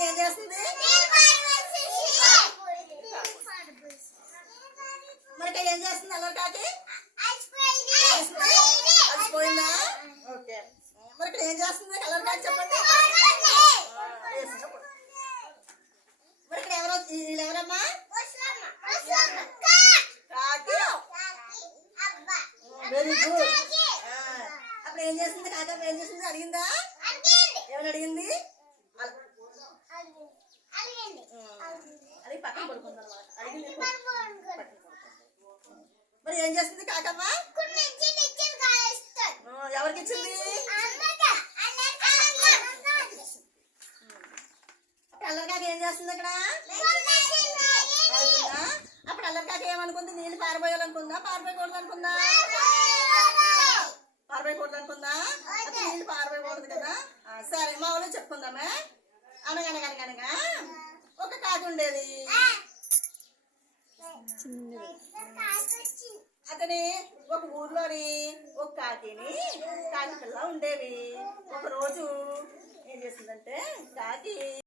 కాకి ఏం చేస్తుంది? మరి ఏం చేస్తుంది అల్లరి కాకి? అలసిపోయిందా? ఓకే. మరి ఇక్కడ ఏం చేస్తుంది అల్లరి కాకి చెప్పండి. మరి ఇక్కడ వీళ్ళెవరమ్మా? కాకి. Very good. అప్పుడు ఏం చేస్తుంది కాకి? ఏం చేస్తుంది అడిగిందా? ఏమని అడిగింది? అది పక్కన పడుకుంది అనమాట. అడిగింది. మరి ఏం చేస్తుంది కాకమ్మ? ఎవరికి ఇచ్చింది? అల్లరికాకి ఏం చేస్తుంది అక్కడ? అప్పుడు అల్లరికాకి ఏమనుకుంది? నీళ్ళు పారిపోయాలనుకుందా? పారిపోయకూడదు అనుకుందా? పారిపోయకూడదు అనుకుందా? అప్పుడు నీళ్ళు పారిపోయకూడదు కదా. సరే మా వాళ్ళు చెప్పుకుందామే. అనగనగనగనగా ఒక కాకి ఉండేది. అతని ఒక ఊర్లోని ఒక కాకి పిల్ల ఉండేవి. ఒక రోజు ఏం చేసిందంటే కాకి